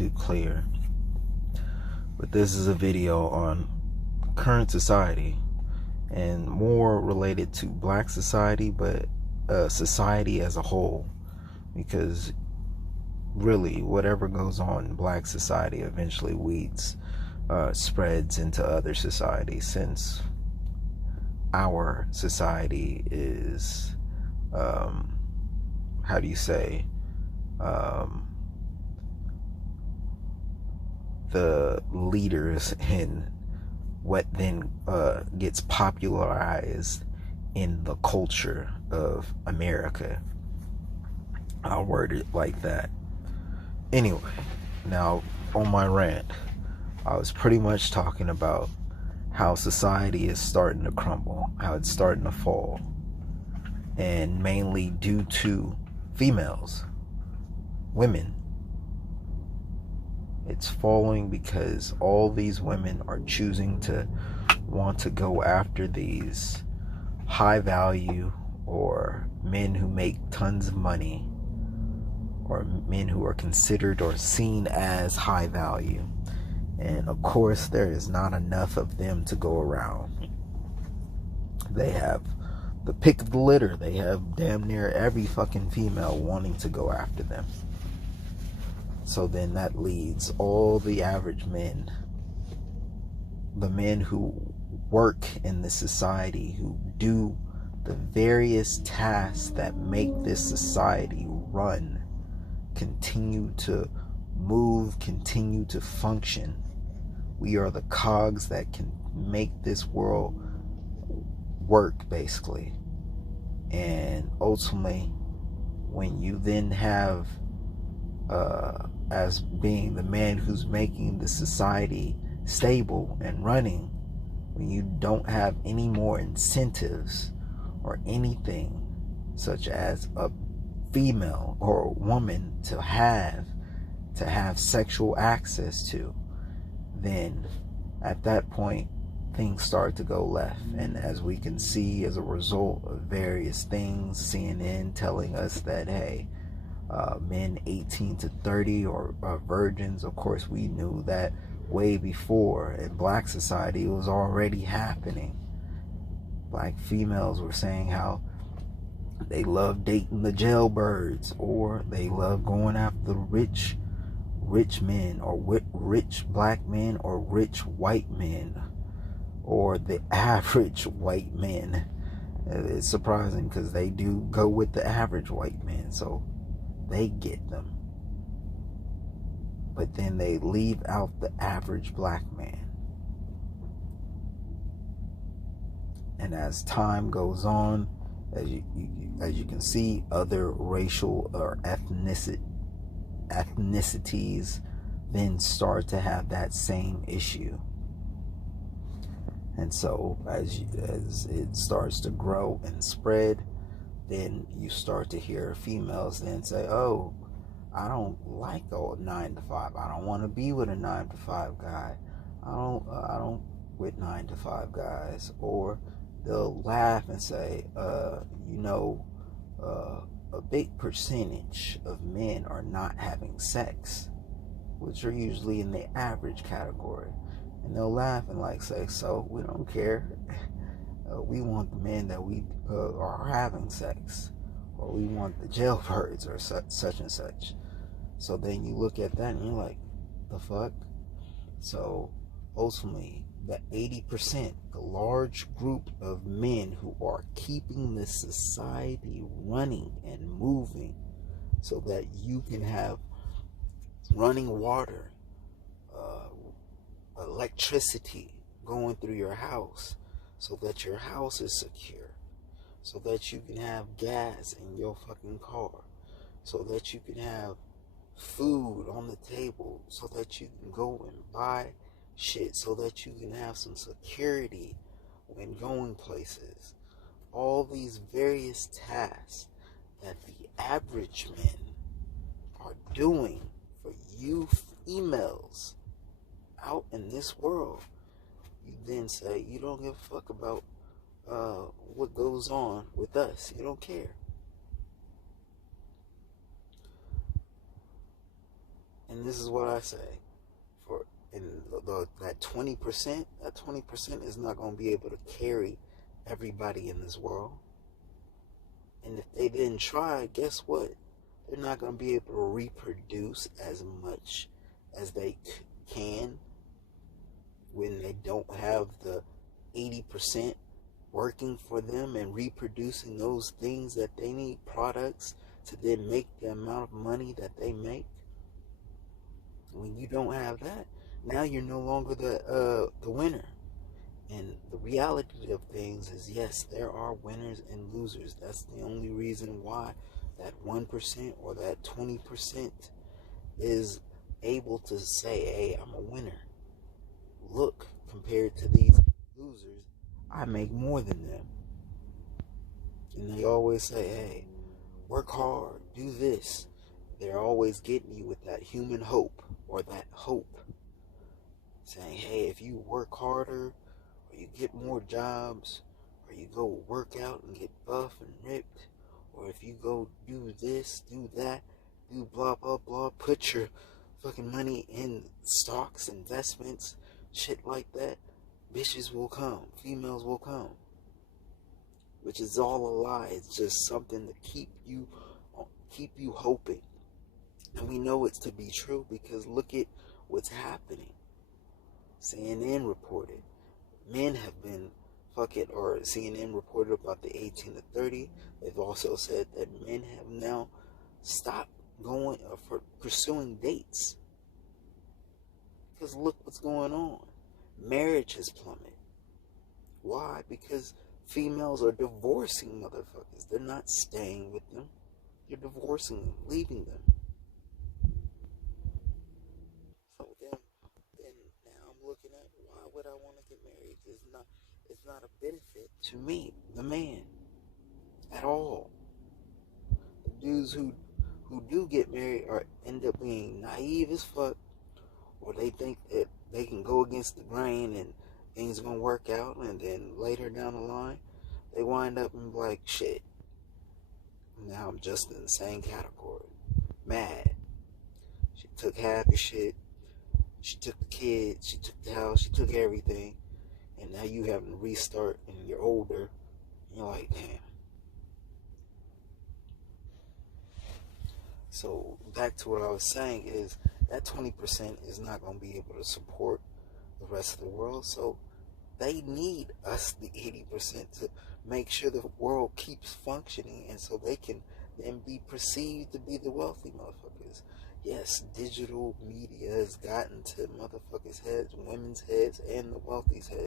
too clear. But this is a video on current society and more related to black society, but society as a whole, because really whatever goes on in black society eventually spreads into other societies, since our society is how do you say, the leaders in what then gets popularized in the culture of America. I'll word it like that. Anyway, now on my rant, I was pretty much talking about how society is starting to crumble, how it's starting to fall, and mainly due to females, women. It's falling because all these women are choosing to want to go after these high value, or men who make tons of money, or men who are considered or seen as high value. And of course, there is not enough of them to go around. They have the pick of the litter. They have damn near every fucking female wanting to go after them. So then that leads all the average men, the men who work in this society, who do the various tasks that make this society run, continue to move, continue to function. We are the cogs that can make this world work, basically. And ultimately, when you then have as being the man who's making the society stable and running, when you don't have any more incentives or anything such as a female or a woman to have sexual access to, then at that point things start to go left. And as we can see, as a result of various things, CNN telling us that, hey, men 18 to 30 are virgins. Of course, we knew that way before. In black society, it was already happening. Black females were saying how they love dating the jailbirds, or they love going after the rich men, or rich black men, or rich white men, or the average white men. It's surprising because they do go with the average white men, so they get them. But then they leave out the average black man. And as time goes on, as you can see, other racial or ethnicities then start to have that same issue. And so as it starts to grow and spread, then you start to hear females then say, oh, I don't like a 9 to 5. I don't want to be with a 9 to 5 guy. I don't with 9 to 5 guys. Or they'll laugh and say, a big percentage of men are not having sex, which are usually in the average category. And they'll laugh and say, so we don't care. We want the men that we are having sex, or we want the jailbirds, or such and such. So then you look at that and you're like, the fuck? So ultimately, the 80%, the large group of men who are keeping this society running and moving, so that you can have running water, electricity going through your house, so that your house is secure, so that you can have gas in your fucking car, so that you can have food on the table, so that you can go and buy shit, so that you can have some security when going places. All these various tasks that the average men are doing for you females out in this world, you then say you don't give a fuck about what goes on with us. You don't care. And this is what I say. For in that 20%, that 20% is not going to be able to carry everybody in this world. And if they didn't try, guess what? They're not going to be able to reproduce as much as they can when they don't have the 80% working for them and reproducing those things that they need, products, to then make the amount of money that they make. When you don't have that, now you're no longer the winner. And the reality of things is, yes, there are winners and losers. That's the only reason why that 1% or that 20% is able to say, hey, I'm a winner. Look, compared to these losers, I make more than them. And they always say, hey, work hard, do this. They're always getting you with that human hope, or that hope. Saying, hey, if you work harder, or you get more jobs, or you go work out and get buff and ripped, or if you go do this, do that, do blah, blah, blah, put your fucking money in stocks, investments, shit like that, bitches will come, females will come. Which is all a lie. It's just something to keep you hoping. And we know it's to be true because look at what's happening. CNN reported men have been or CNN reported about the 18 to 30. They've also said that men have now stopped going for pursuing dates. Because look what's going on. Marriage has plummeted. Why? Because females are divorcing motherfuckers. They're not staying with them. They're divorcing them, leaving them. So then now I'm looking at, why would I want to get married? It's not a benefit to me, the man, at all. The dudes who do get married or end up being naive as fuck, or they think that they can go against the grain and things are gonna work out, and then later down the line they wind up and be like, shit, now I'm just in the same category. Mad. She took half the shit. She took the kids. She took the house. She took everything. And now you having to restart and you're older. And you're like, damn. So back to what I was saying is that 20% is not going to be able to support the rest of the world. So they need us, the 80%, to make sure the world keeps functioning, and so they can then be perceived to be the wealthy motherfuckers. Yes, digital media has gotten to motherfuckers' heads, women's heads, and the wealthy's heads.